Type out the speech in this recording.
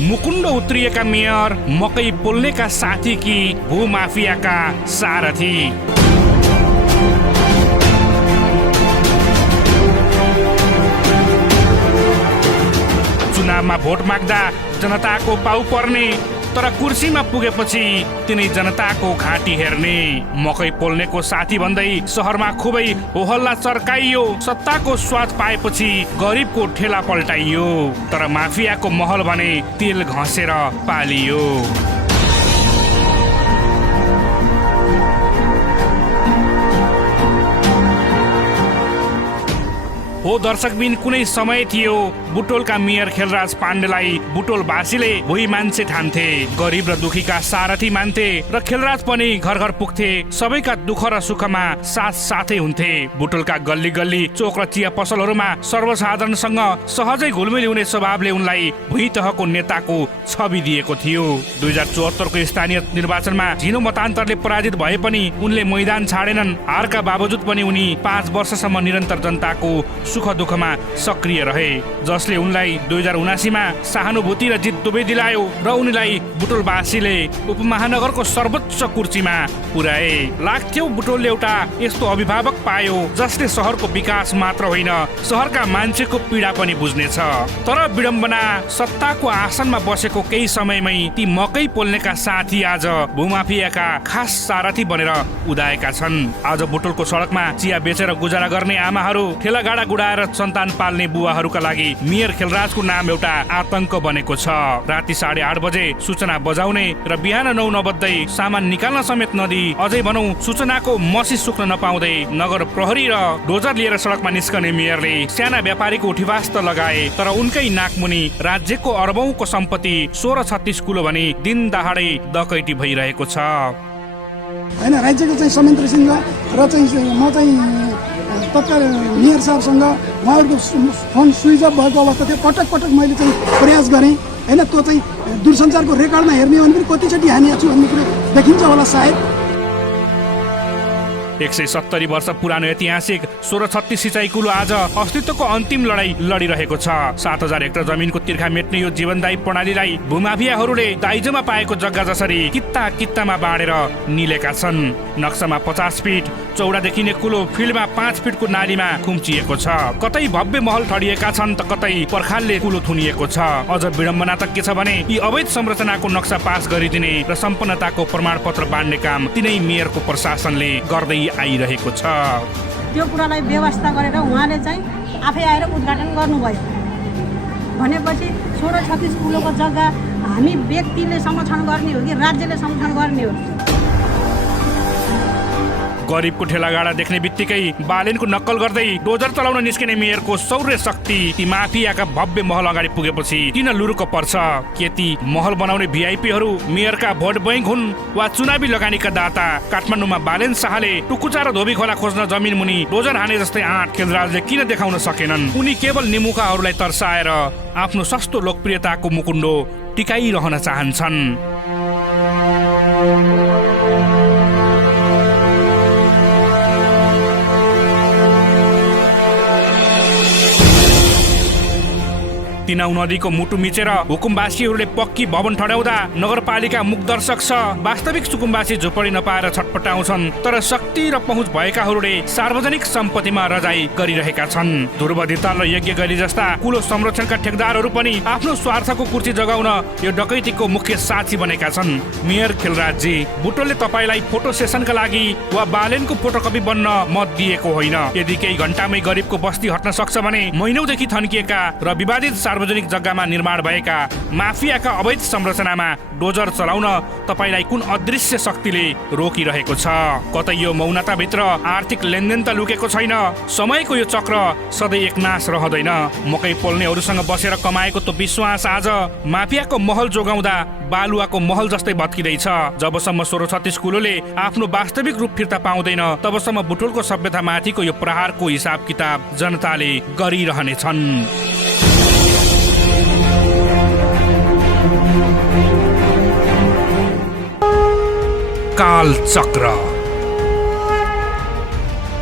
मुकुण्ड उत्रिएका मेयर, मकै पोल्नेका साथी कि भूमाफियाका सारथी। चुनावमा भोट माग्दा जनताको पाउ पर्ने, तर कुर्सीमा पुगेपछि तिनै जनताको घाँटी हेर्ने। मकै पोल्नेको साथी भन्दै शहरमा खुबै होहल्ला चर्काइयो। सत्ताको स्वाद पाएपछि गरिबको ठेला पल्टाइयो, तर माफियाको महल भने तेल घसेर पालियो। हो दर्शकबिन, कुनै समय थियो बुटोलका मेयर खेलराज पाण्डेलाई बुटोलवासीले भुइँ मान्छे ठान्थे, गरिब र दुखीका सारथी मान्थे र खेलराज पनि घर घर पुग्थे। सबैका दुःख र सुखमा साथै हुन्थे। बुटोलका गल्ली गल्ली, चोक र चिया पसलहरूमा सर्वसाधारणसँग सहजै घुलमिल हुने स्वभावले उनलाई भुइँ तहको नेताको छवि दिएको थियो। 2074 को स्थानीय निर्वाचनमा झिनो मतान्तरले पराजित भए पनि उनले मैदान छाडेनन्। हारका बावजुद पनि उनी 5 वर्षसम्म निरन्तर जनताको सुख दुःखमा सक्रिय रहे, जसले उनलाई 2079 मा सहानुभूति र जित दुवै दिलायो र उनीलाई बुटोलवासीले उपमहानगरको सर्वोच्च कुर्सीमा पुर्याए। लाग्थ्यो बुटोलले एउटा यस्तो अभिभावक पायो जसले शहरको विकास मात्र होइन, शहरका मान्छेको पीडा पनि बुझ्नेछ। तर विडम्बना, सत्ताको आसनमा बसेको केही समयमै ती मकै पोल्नेका साथी आज भूमाफियाका खास सारथी बनेर उदाएका छन्। आज बुटोलको सडकमा चिया बेचेर गुजारा गर्ने आमाहरू, ठेलागाडा गुडाएर सन्तान पाल्ने बुवाहरूका लागि मेयर खेलराजको नाम एउटा आतंक बनेको छ। राति 8:30 बजे सूचना बजाउने र बिहान 9 नबज्दै सामान निकाल्न समेत नदी, अझै भनौं सूचनाको मसी सुक्न नपाउँदै नगर प्रहरी र डोजर लिएर सडकमा निस्कने मेयरले साना व्यापारीको उठिवास्त लगाए। तर उनकै नाकमुनि राज्यको अरबौंको सम्पत्ति 1636 कुलो भने दिन दहाडै डकैती भइरहेको छ। हैन, राज्यको चाहिँ समेन्द्र सिंह र चाहिँ म चाहिँ तत्काल मेयर साहबसँग उहाँहरूको फोन स्विच अफ भएको अवस्था थियो। पटक पटक मैले चाहिँ प्रयास गरेँ होइन। त्यो चाहिँ दूरसञ्चारको रेकर्डमा हेर्ने हो भने पनि कतिचोटि हानेको छु भन्ने कुरो देखिन्छ होला सायद। 170 वर्ष पुरानो ऐतिहासिक 1636 सिँचाइ कुलो आज अस्तित्वको अन्तिम लडाई लडिरहेको छ। 7000 हेक्टर जमिनको तिर्खा मेट्ने यो जीवनदायी प्रणालीलाई भूमाफियाहरूले दाइजोमा पाएको जग्गा जसरी कित्ता कित्तामा बाँडेर निलेका छन्। नक्सामा 50 फिट चौडा देखिने कुलो फिल्डमा 5 फिटको नालीमा खुम्चिएको छ। कतै भव्य महल ठडिएका छन् त कतै पर्खालले कुलो थुनिएको छ। अझ विडम्बना त के छ भने यी अवैध संरचनाको नक्सा पास गरिदिने र सम्पन्नताको प्रमाणपत्र बाँड्ने काम तिनै मेयरको प्रशासनले गर्दै आइरहेको छ। त्यो कुरालाई व्यवस्था गरेर उहाँले चाहिँ आफै आएर उद्घाटन गर्नुभयो भनेपछि 1636 कुलोको जग्गा हामी व्यक्तिले संरक्षण गर्ने हो कि राज्यले संरक्षण गर्ने हो? गरिबको ठेलागाडा देख्ने बित्तिकै बालेनको नक्कल गर्दै डोजर चलाउन निस्किने मेयरको शौर्य शक्ति ती माफियाका भव्य महल अगाडि पुगेपछि किन लुरुक पर्छ? के ती महल बनाउने भिआइपीहरू मेयरका भोट बैंक हुन् वा चुनावी लगानीका दाता? काठमाडौँमा बालेन शाहले टुकुचा र धोबी खोला खोज्न जमिन मुनि डोजर हाने जस्तै आँट खेलराजले किन देखाउन सकेनन्? उनी केवल निमुखाहरूलाई तर्साएर आफ्नो सस्तो लोकप्रियताको मुकुण्डो टिकाइरहन चाहन्छन्। तिनाउ नदीको मुटु मिचेर हुकुमवासीहरूले पक्की भवन ठड्याउँदा नगरपालिका मुखदर्शक छ। वास्तविक सुकुम्बासी झुपडी नपाएर छटपटाउँछन्, तर शक्ति र पहुँच भएकाहरूले सार्वजनिक सम्पत्तिमा रजाई गरिरहेका छन्। ध्रुव धिताल र यज्ञ गैली जस्ता कुलो संरक्षणका ठेकदारहरू पनि आफ्नो स्वार्थको कुर्सी जगाउन यो डकैतीको मुख्य साथी बनेका छन्। मेयर खेलराजजी, बुटोलले तपाईँलाई फोटो सेसनका लागि वा बालेनको फोटोकपी बन्न मत दिएको होइन। यदि केही घण्टामै गरिबको बस्ती हट्न सक्छ भने महिनौदेखि थन्किएका र विवादित सार्वजनिक जग्गामा निर्माण भएका माफियाका अवैध संरचनामा डोजर चलाउन तपाईलाई कुन अदृश्य शक्तिले रोकिरहेको छ? कतै यो मौनताभित्र आर्थिक लेनदेन त लुकेको छैन? समयको यो चक्र सधैँ एकनाश रहँदैन। मकै पोल्नेहरूसँग बसेर कमाएको त्यो विश्वास आज माफियाको महल जोगाउँदा बालुवाको महल जस्तै भत्किँदैछ। जबसम्म 1636 कुलोले आफ्नो वास्तविक रूप फिर्ता पाउँदैन तबसम्म बुटोलको सभ्यतामाथिको यो प्रहारको हिसाब किताब जनताले गरिरहनेछन्। काल चक्र।